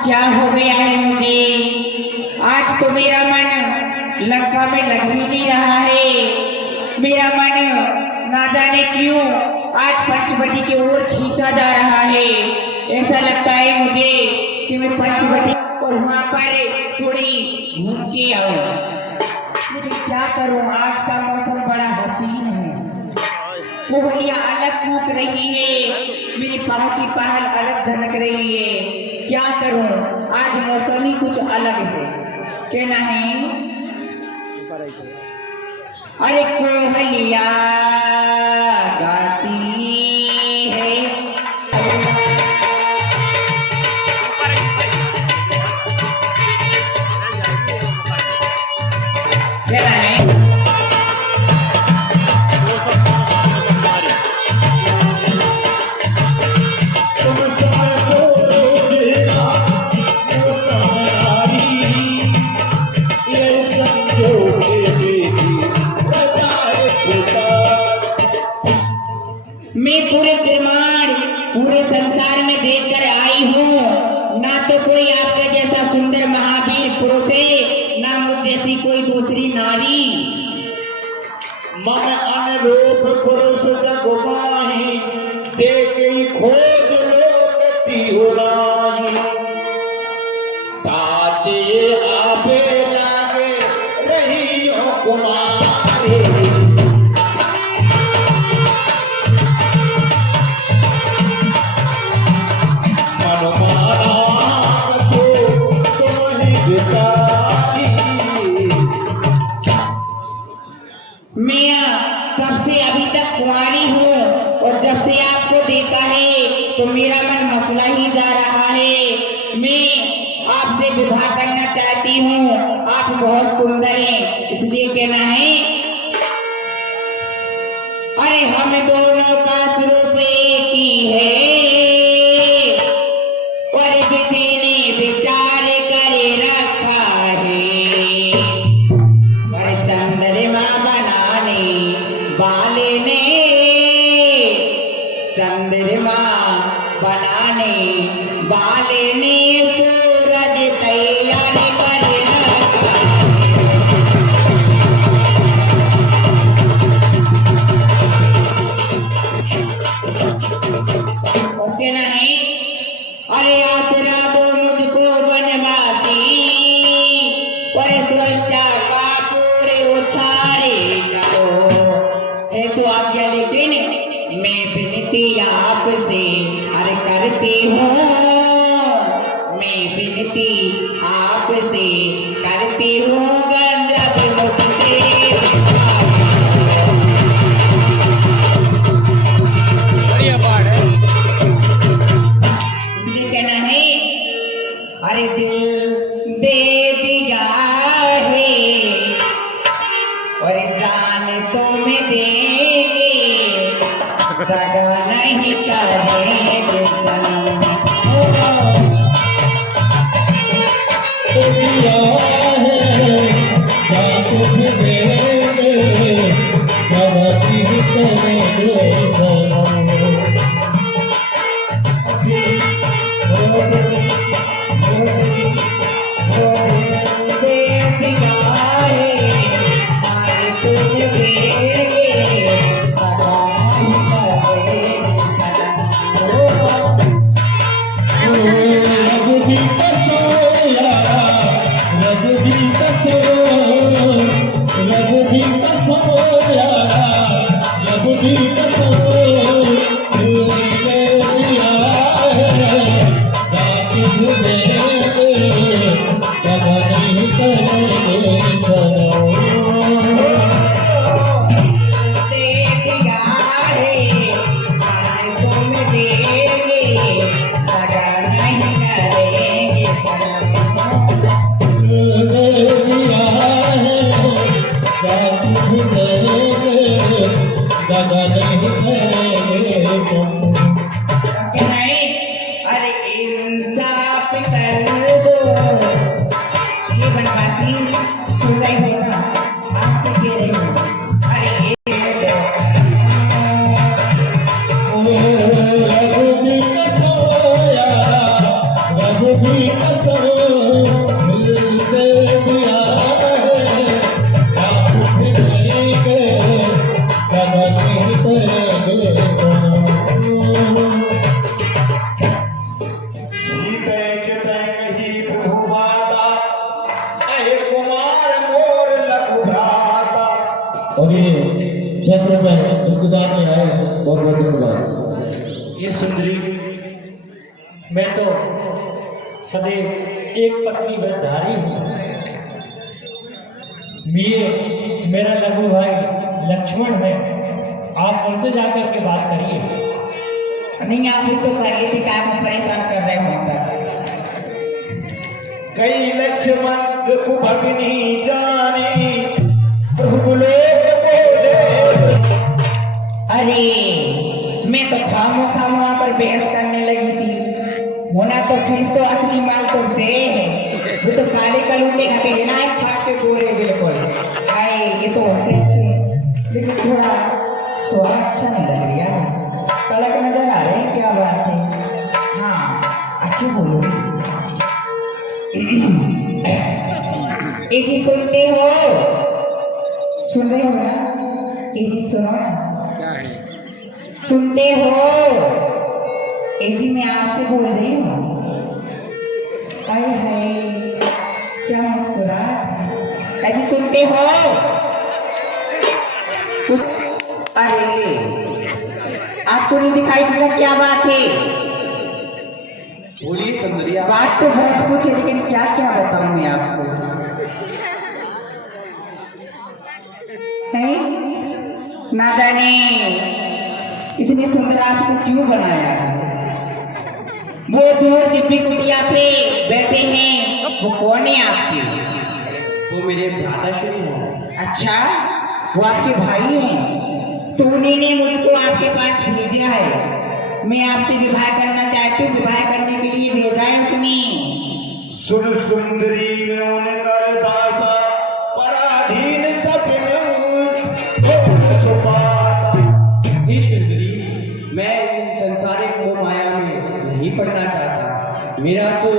क्या हो गया है मुझे? आज तो मेरा मन लंका में लग ही नहीं रहा है। मेरा मन ना जाने क्यों आज पंचवटी की ओर खींचा जा रहा है। ऐसा लगता है मुझे कि मैं पंचवटी और वहां पर थोड़ी घूम के आऊं, लेकिन क्या करूं, आज का मौसम बड़ा हसीन है। कोहलियां अलग कूक रही है, मेरी पाँव की पहल अलग झनक रही है। क्या करूं, आज मौसम ही कुछ अलग है, क्या नहीं? अरे कोहलिया गाती है, क्या नहीं? मैं पूरे ब्रह्मांड पूरे संसार में देखकर आई हूँ, ना तो कोई आपके जैसा सुंदर महावीर पुरुष है, ना मुझ जैसी कोई दूसरी नारी। मन अनुरूप पुरुष जग माही, देखी खोज लोकती उड़ाही। ताते आबे लागे रही हो कुमारी, मैं कब से अभी तक कुंवारी हूँ और जब से आपको देखा है तो मेरा मन मचला ही जा रहा है। मैं आपसे विवाह करना चाहती हूँ, आप बहुत सुंदर हैं, इसलिए कहना है। अरे हम दोनों का स्वरूप एक ही है, और विधि ने विचार करे रखा है, और चंद्रमा बनाने वाले ने, चंद्रमा बनाने वाले ने सूरज तैयार करे रखा है, नहीं? अरे आसरा दो मुझको बनवाती, और सृष्टा का पूरे उछारे करो। है तो आज्ञा, लेकिन मैं विनती आपसे हर करती हूँ, मैं विनती आपसे करती हूँ, गंधर्व मुझसे इसलिए कहना है। अरे दिल दे दिया है और जान तुम्हें देंगे, दगा नहीं करेंगे सनम। पे कर दो। ये बनवासी सुन रही हो ना, आपसे कह रही हूँ। अरे और ये 10 रुपए दुकान में आए, बहुत बहुत धन्यवाद। ये सुंदरी, मैं तो सदैव एक पत्नी व्रतधारी हूँ। मेरा लघु भाई लक्ष्मण है, आप उनसे जाकर के बात करिए। नहीं, आप भी तो कर ली थी, क्या आप परेशान कर रहे हो? कई लक्ष्मण भगिनी जाने प्रभु लोक बोले। अरे मैं तो खामोखा वहां पर बहस करने लगी थी। होना तो फीस तो असली माल तो दे है, वो तो काले कलूटे खाते हैं ना, फाट के गोरे बिल्कुल। आए ये तो हमसे अच्छे, लेकिन थोड़ा स्वाद अच्छा नहीं लग रहा, तलक नजर आ रहे हैं। क्या बात है? हाँ अच्छे बोलो। एक ही सुनते हो, सुन रहे हो ना? एक ही सुनो ना, सुनते हो? जी मैं आपसे बोल रही हूँ। अरे हाय क्या मुस्कुराहट। जी सुनते हो? अरे आपको नहीं दिखाई दे रहा? क्या बात है? बोलिए सुंदरिया। बात तो बहुत कुछ है, लेकिन क्या क्या बताऊं मैं आपको? है ना जाने इतनी सुंदर आपको क्यों बनाया है? वो दूर दिव्य कुटिया पे बैठे हैं, वो कौन है आपके? वो मेरे भ्राताश्री हैं। अच्छा, वो आपके भाई हैं? तो उन्होंने मुझको आपके पास भेजा है। मैं आपसे विवाह करना चाहती हूँ, विवाह करने के लिए भेजा है उसने। सुन सुंदरी में उनका दासा पराधीन हे सुंदरी, मैं इन संसारिक मोह माया में नहीं पड़ना चाहता। मेरा तो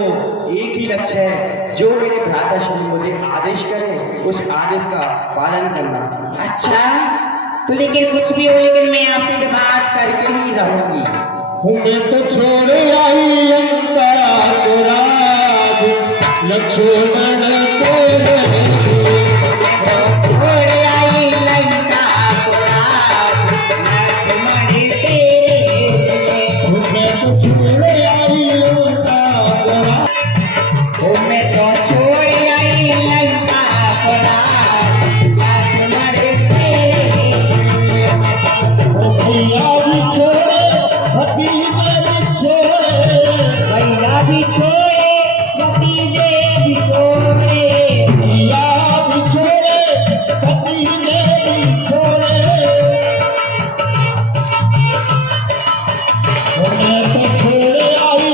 एक ही लक्ष्य है, जो मेरे भ्राताश्री मुझे आदेश करे उस आदेश का पालन करना। अच्छा, तो लेकिन कुछ भी हो, लेकिन मैं आपसे विवाह आज करके ही रहूंगी। मैं तो छोड़ आई लंका को राज, लक्ष्मण को छोड़ आई लंका को राज, लक्ष्मण तेरे। मैं तो छोड़ आई लंका को राज, मैं तो छोड़ आई लंका को राज, लक्ष्मण तेरे। भैया भी छोड़े, भतीजे भी छोड़े, भैया भी छोड़े, भतीजे भी छोड़े, भैया भी छोड़े, भतीजे भी छोड़े। मैं तो छोड़ आई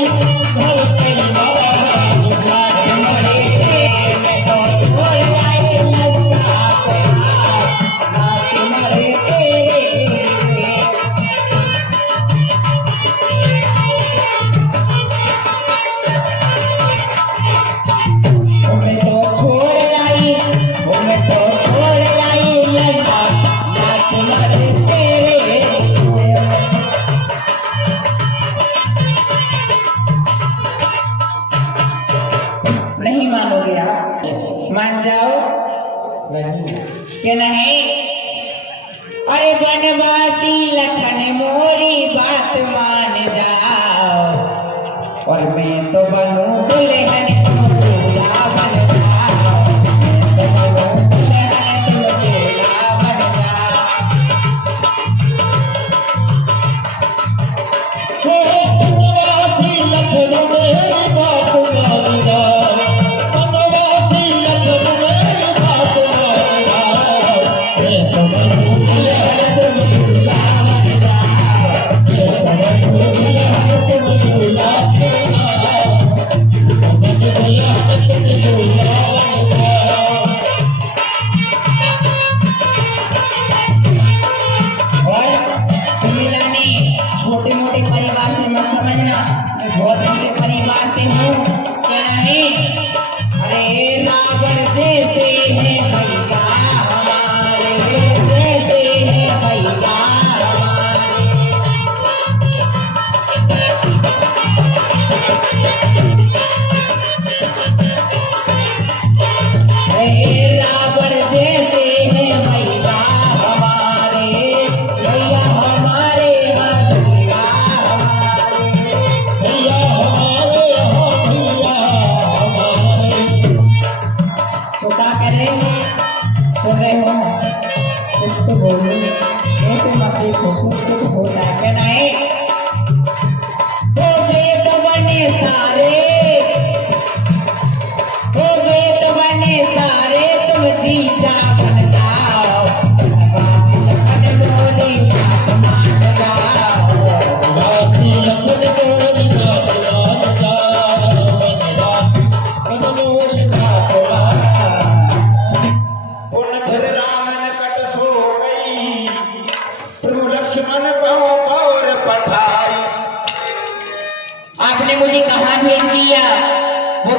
घर परिवार, लक्ष्मण तेरे। मैं तो छोड़ आई लंका को राज, लक्ष्मण तेरे। मैं तो छोड़ आई, मैं तो छोड़ आई लंका, लक्ष्मण तेरे। नहीं मानोगे आप? मान जाओ। नहीं, कि नहीं? अरे बनवासी लखन मोरी बात मान जाओ, और मैं तो बनूं दुल्हन तुम दूल्हा बन जाओ। मैं तो बनूं दुल्हन तुम दूल्हा बन जाओ। बनवासी लखन मेरी बात मानना, बनवासी लखन मेरी बात मानना। मैं तो बनूं दुल्हन तुम दूल्हा बन जाओ, मैं तो बनूं दुल्हन तुम दूल्हा बन जाओ।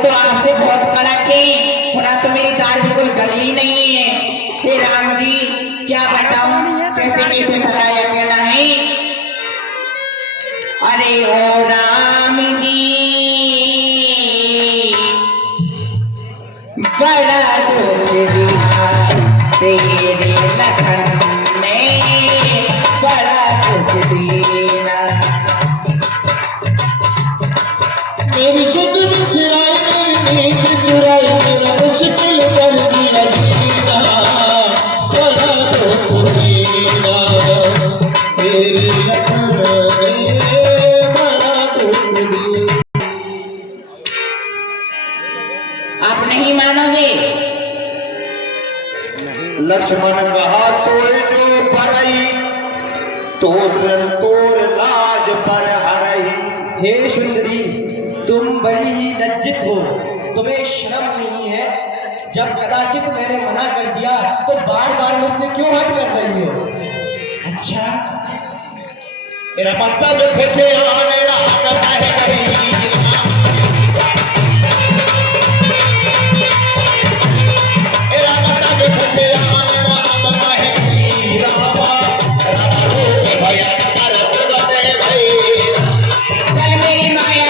तो आपसे बहुत कड़क है, थोड़ा तो मेरी दाल बिल्कुल गली ही नहीं है। हे राम जी, क्या बताऊं कैसे कैसे सताया कहना है। अरे ओ राम जी, बड़ा दुख दिया तेरे लखन ने, बड़ा दुख दिया। मेरी शक्ल चुराई, मेरी नींद चुराई, मेरा मुश्किल कर दिया जीना, बड़ा दुख दिया तेरी लखन ने, बड़ा दुख दिया। आप नहीं मानोगे। लक्ष्मण कहा तोड़ जो परई, तोर लाज पर हरई। हे सुंदरी, तुम बड़ी ही लज्जित हो, तुम्हें शर्म नहीं है। जब कदाचित मैंने मना कर दिया तो बार बार मुझसे क्यों हट कर रही हो? अच्छा, मेरा मतलब कैसे आने रहा है गई। चल मेरी माया।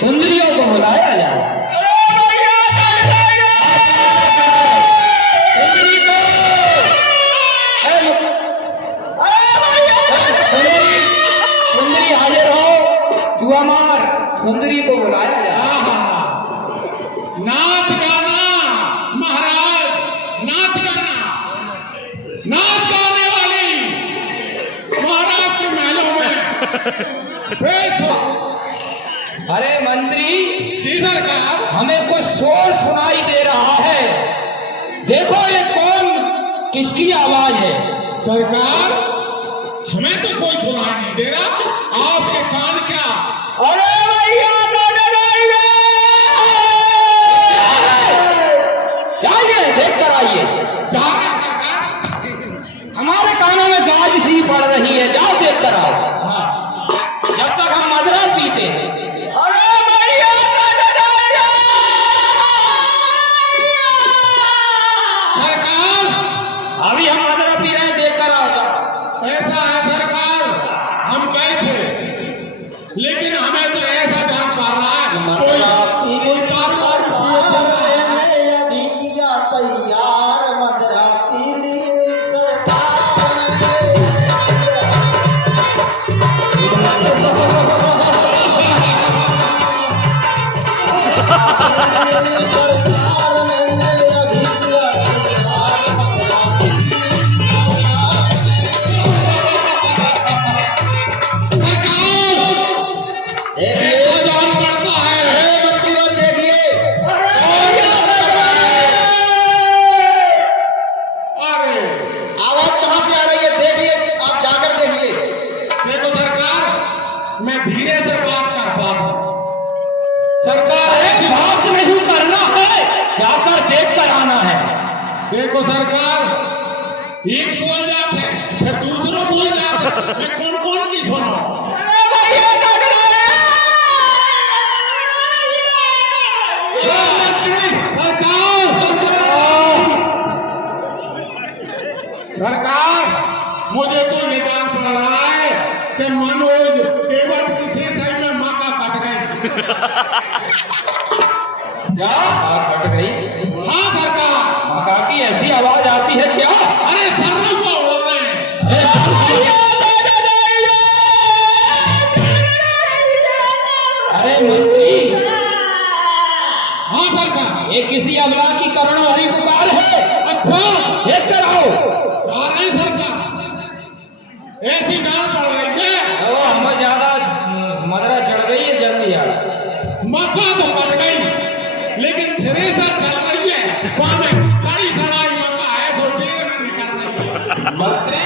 सुंदरियों को बुलाया जाए। सुंदरी हाजिर हो, जुआ मार, सुंदरी को बुलाया जाए। नाच गाना महाराज, नाच गाना, नाच गाने वाली महाराज के महलों में पेश हो। अरे मंत्री जी सरकार। हमें कुछ शोर सुनाई दे रहा है, देखो ये कौन, किसकी आवाज है? सरकार, हमें तो कोई सुनाई नहीं दे रहा, आपके कान क्या? अरे भैया जाइए देख कर आइए। जा रहे हैं सरकार। हमारे कानों में गाज सी पड़ रही है, जाओ देख कर आओ। हाँ। जब तक हम मदरा पीते हैं। सरकार, अभी हम मदरा पी रहे हैं, देख कर आओ जाओ। ऐसा है सरकार, हम गए थे लेकिन हमें तो ऐसा जान पा रहा है कोई सरकार देखो सरकार, एक बोल जाते फिर दूसरों बोल जाते, ये कौन कौन की सुनो? सरकार, मुझे तो ये जान पड़ रहा है कि मनोज केवट की सेसाई में माता कट गई। क्या कट गई? हाँ सरकार। मका की ऐसी आवाज आती है क्या? अरे सर को बोल रहे हैं। अरे मंत्री, हाँ सरकार। ये किसी अमला की करुण भरी पुकार है। अच्छा, देख कर आओ। जा रहे सरकार, ऐसी जान पड़ रही है। वो हमें ज्यादा मदरा चढ़ गई है, जल्दी आ। मक्का तो कट गई, लेकिन थ्रेसर चल रही है। वहाँ में सारी सड़ाई मक्का है, सो ढेर में निकल रही है। मंत्री,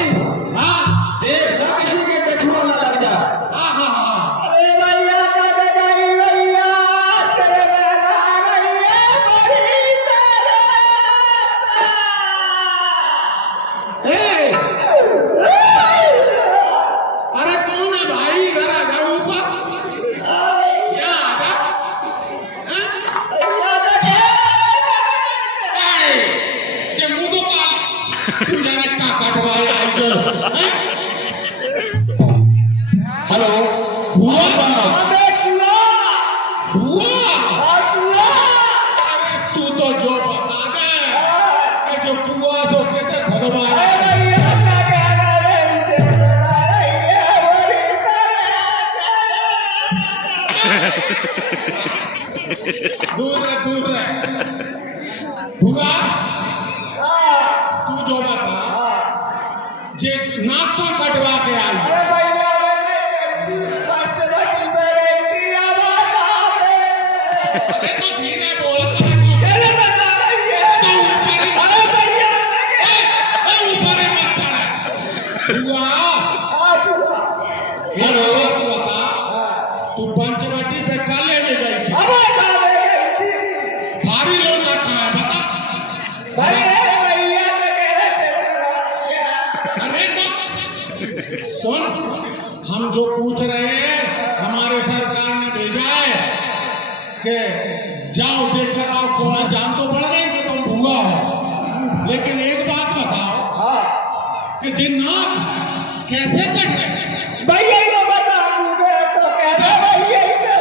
हाँ देख ना किसी के कछुआ ना लग जा। हाँ हाँ हाँ। अरे भैया कट गई भैया, तेरे बेला भैया बड़ी ए, अरे कौन है भाई? इधर आ जा ऊपर, यहाँ आ जा। हाँ? ए, ये मुंह तो काला, तू जाने का कटवाए आई जो, हैं? हेलो हुआ साहब, हुआ? अरे तू तो जो बता दे कि जो कुआ सो कहते खुदवाए। दूर है, दूर है। हुआ? तू जो बता, जे नाक तो कटवा के आई। अरे तो धीरे बोल कर तो ऊपर ही मत चढ़। हुआ? हेलो तू बता, तू पंचवटी पे कल ले गई थी, थारी लोग रखा है, बता। अरे तो सुन, हम जो पूछ रहे हैं, हमारे सरकार ने भेजा है कि जाओ देख कर आओ। को जान तो पड़ गई कि तुम भूआ हो, लेकिन एक बात बताओ कि जिन नाक कैसे कट गए? भैया ही को बता मुझे तो कह दे भैया ही से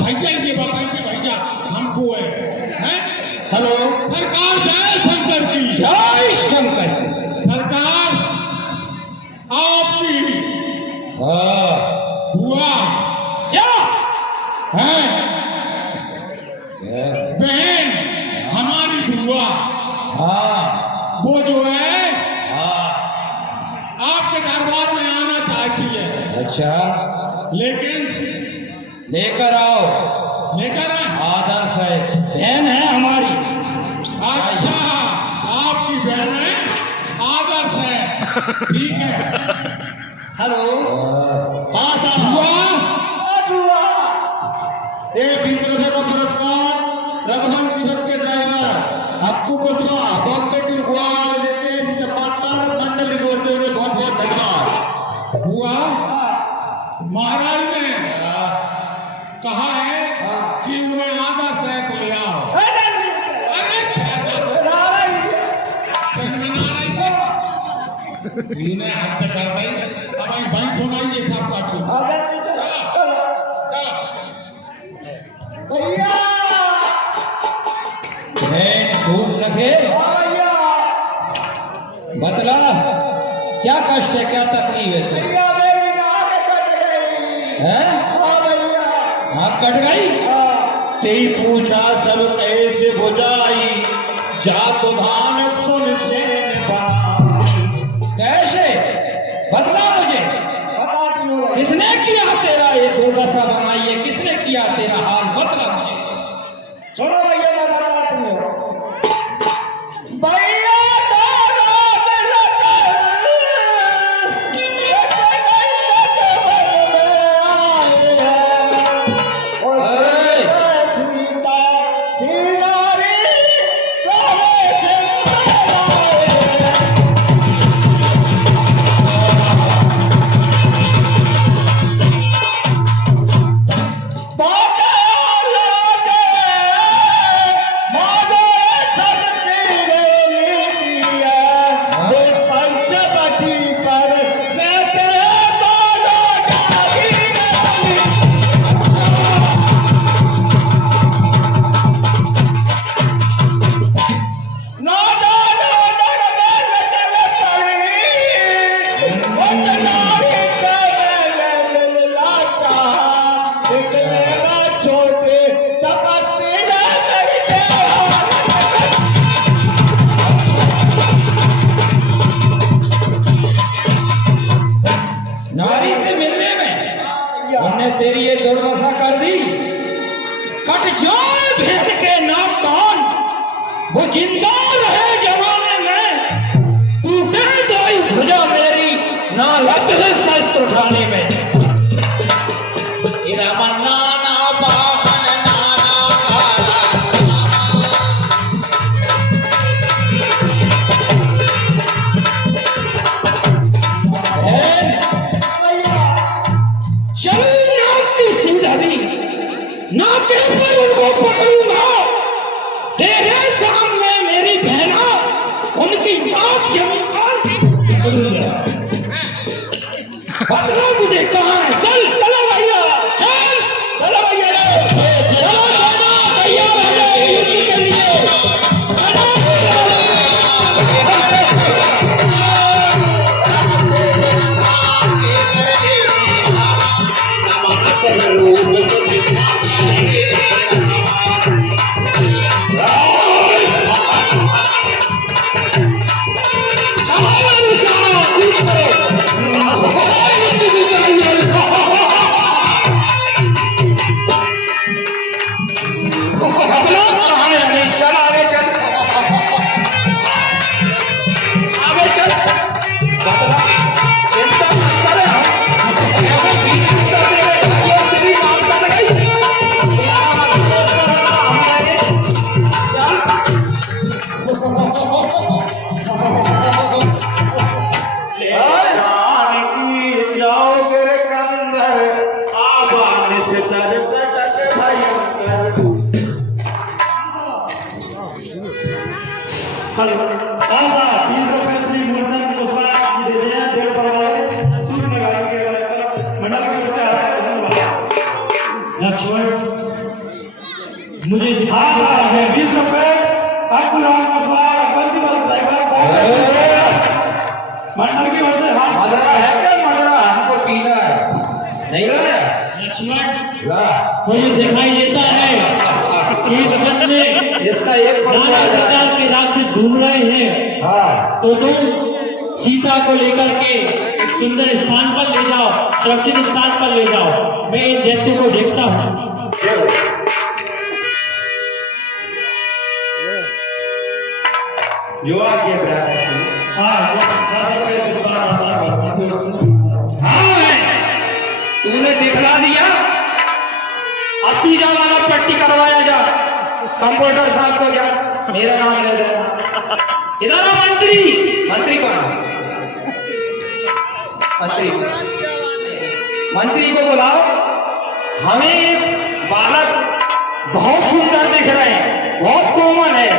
भैया ये बताइए भैया हमको है? हेलो सरकार जय शंकर की। जय शंकर। सरकार आपकी हाँ, हुआ क्या है बहन, हमारी बुआ, हाँ वो जो है हाँ। आपके दरबार में आना चाहती है, अच्छा, लेकिन लेकर आओ। लेकर आए। आदर्श है, बहन है हमारी। अच्छा, आपकी बहन है, आदर्श है, ठीक है। हेलो हाँ साहब, ये 20 रुपए का पुरस्कार रघुवंशी बस के ड्राइवर अक्कू कुशवाहा बॉम्बे टू गोवा वाले देते हैं। इसी से पार्टनर मंडल की ओर से उन्हें बहुत बहुत धन्यवाद। हुआ? महाराज ने कहा है कि उन्हें आदर्श है तो ले आओ। अरे इन्हें हद कर दी। अब भाई सुनाइए सबका चुप। भैया बहन सूट रखे, बतला क्या कष्ट है, क्या तकलीफ है तुझे? भैया मेरी नाक कट गई। हैं? हाँ भैया, नाक कट गई? तेई पूछा सब कैसे बुझाई, जा तो धान सुन से बना। कैसे? बतला मुझे, बता दियो भैया। किसने किया तेरा ये दुर्दशा बनाई है? किसने किया तेरा हाल? बतला मुझे। सुनो भैया, मैं बताती हूँ। भैया अरे, जाए भेड़ के नाक कान, वो जिंदा रहे जमाने में, टूटे दाई भुजा मेरी ना लग है शस्त्र उठाने में। नाके पर उनको पकड़ूंगा, तेरे सामने मेरी बहना उनकी नाक जमीन पर पकड़ूंगा। बदला मुझे कहाँ है? चल चलो भैया, चल चलो भैया, चलो चलो भैया भैया युद्ध के लिए। लक्ष्मण, मुझे दिखाई देता है 20 रुपए मंडल की ओर से। मदरा है क्या? मदरा हमको पीना है, नहीं लाया? लक्ष्मण, मुझे दिखाई देता है कि इस वन में इसका एक नाना प्रकार के राक्षस घूम रहे हैं। हाँ, तो तुम सीता को लेकर के एक सुंदर स्थान पर ले जाओ, सुरक्षित स्थान पर ले जाओ। मैं इन दैत्यों को देखता हूँ। जो आगे हाँ, तूने दिखला दिया, अब तू जा वाला पट्टी करवाया जा, कंप्यूटर साहब को जा, मेरा नाम ले देना। इधर आ मंत्री। मंत्री कौन? मंत्री को बुलाओ। हमें एक बालक बहुत सुंदर दिख रहे हैं, बहुत कोमल है,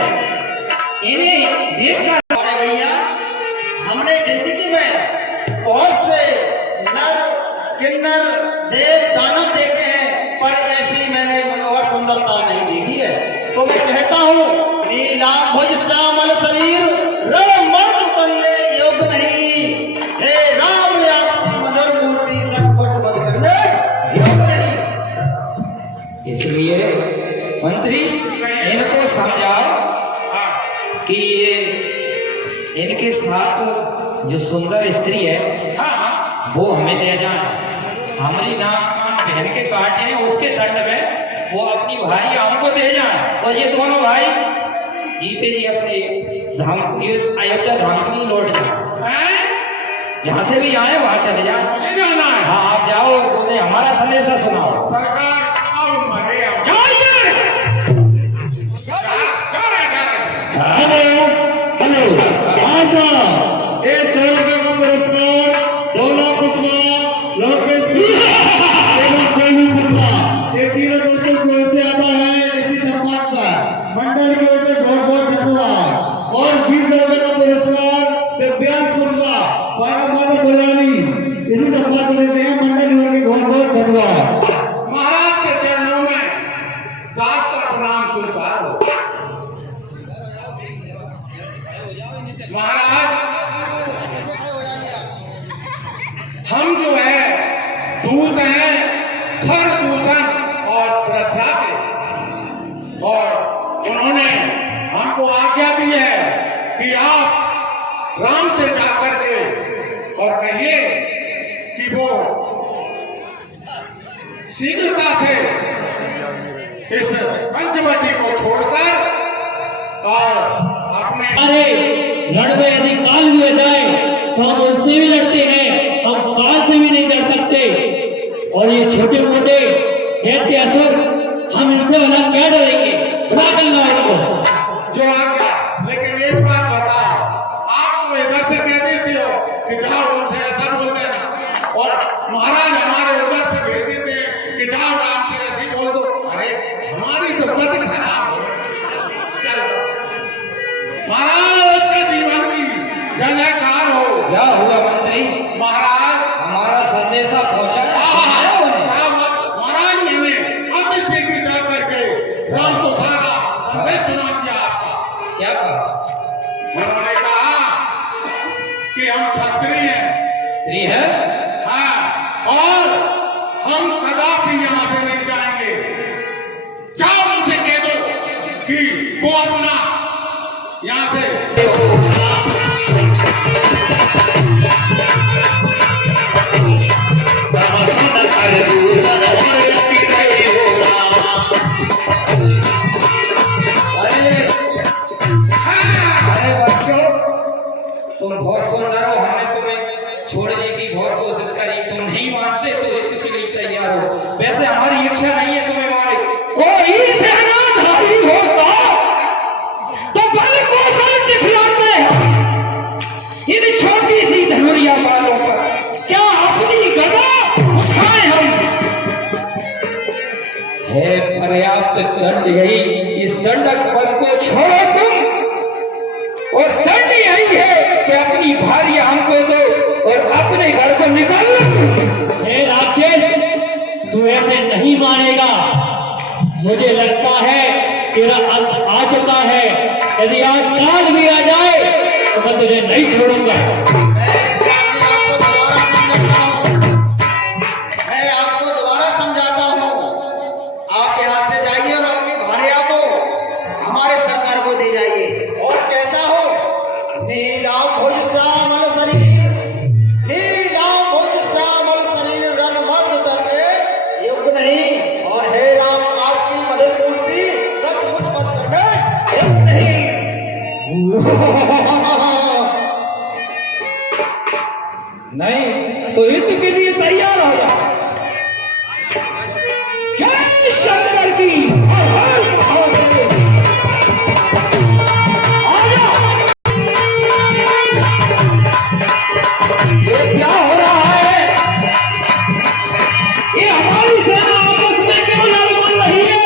इन्हें देखकर भैया, हमने जिंदगी में बहुत से नर किन्नर देव दानव देखे हैं, पर ऐसी मैंने और सुंदरता नहीं देखी है। तो मैं कहता हूँ, नीलांबुज श्यामल शरीर रण मर्द करने योग्य नहीं, हे राम आपकी मधुर मूर्ति सचमुच वध करने योग्य नहीं। इसलिए मंत्री इनको समझाओ कि ये इनके साथ जो सुंदर स्त्री है वो हमें दे जाए। हमारी नाक कान बहन के काटने हैं, उसके दंड में वो अपनी भाई हमको दे जाए, और ये दोनों भाई जीते जी अपने धाम, ये अयोध्या धाम के लिए लौट जाए। जहाँ से भी आए वहाँ चले जाए। हाँ, आप जाओ, उन्हें हमारा संदेशा सुनाओ। सरकार अब मरे अब हेलो हेलो आजा इस चैनल का पुरस्कार 2 लाख कुसुमा लोकेश प्रेमी कुसुमा ये तीनों दोस्तों की ओर से आता है। इसी सम्मान पर मंडल की ओर से बहुत बहुत धन्यवाद। और 20 रुपए का पुरस्कार दिव्यांश कुसुमा पारामाधव बुलानी इसी सम्मान को देते हैं। मंडल की ओर से बहुत बहुत धन्यवाद। महाराज के चरणों में दास का प्रणाम स्वीकार हो। महाराज, हम जो है दूत हैं खर दूषण और त्रसरा के, और उन्होंने हमको आज्ञा दी है कि आप राम से जाकर के और कहिए कि वो शीघ्रता से इस पंचवटी को छोड़कर और अपने अरे रण में यदि काल भी आ जाए तो हम उनसे भी लड़ते हैं, हम काल से भी नहीं लड़ सकते। और ये छोटे मोटे दैत्य असुर, हम इनसे भला क्या डरेंगे? बुला कर लाओ इनको। जो आ गया। लेकिन एक बात बताओ, आप तो इधर से कह देते हो कि जाओ उनसे ऐसा बोल देना, और महाराज हमारे उधर से भेज देते हैं कि जाओ राम से ऐसे बोल दो। अरे हमारी तो गति खराब है। चलो महाराज के जीवन की जय जयकार हो। क्या हुआ मंत्री? महाराज हमारा संदेशा पहुंचा? महाराज मैंने अति शीघ्र जा करके राम को सारा संदेश सुना दिया आपका। क्या कहा? उन्होंने कहा कि हम क्षत्रिय हैं। स्त्री है? हाँ, और हम कदापि यहाँ से नहीं जाएंगे। जाओ उनसे कह दो कि वो अपना यहाँ से अरे बच्चों, तुम बहुत सुंदर हो, हमने तुम्हें छोड़ने की बहुत कोशिश करी, तुम नहीं मानते तो कुछ नहीं तैयार हो। वैसे हमारी इच्छा नहीं है तुम्हें मारे। कोई सेनाधारी होता तो बल कौशल दिखलाते हैं। इन छोटी सी धनुरिया वालों पर क्या अपनी गदा उठाए हम? है पर्याप्त दंड यही, इस दंडक पद को छोड़ो तुम, और दंड यही है कि अपनी भार्या हमको दो और अपने घर को निकाल लो। हे राक्षस, तू ऐसे नहीं मानेगा। मुझे लगता है तेरा अंत आ चुका है। यदि आज काल भी आ जाए तो मैं तुझे नहीं छोड़ूंगा। मैं आपको दोबारा समझाता हूँ, आप यहाँ से जाइए और अपनी भार्या को हमारे सरकार को दे जाइए, और कहता हूँ नीलाम भुज श्यामल शरीर, नीलाम भुज श्यामल शरीर रणमर्द तर्क युग नहीं, और हे राम आपकी मदद मूर्ति सचमुच मत करना युग नहीं। नहीं तो युद्ध के लिए तैयार हो जा। जय शंकर की। ये क्या हो रहा है? ये हमारी सेना आपस में क्यों लड़ पड़ रही है?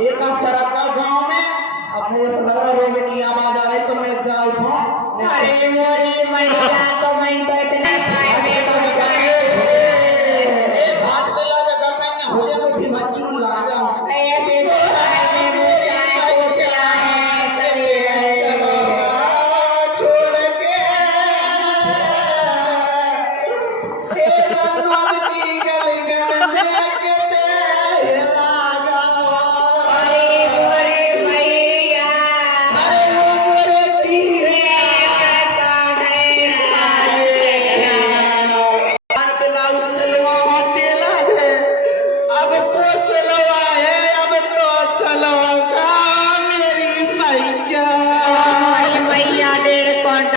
एक एक सराका गांव में। अब मुझे ऐसा लग रहा है रोने की आवाज आ रही तो मैं जा उठाऊं। अरे मोरी मैया तो मैं तो इतना काय में तो जाए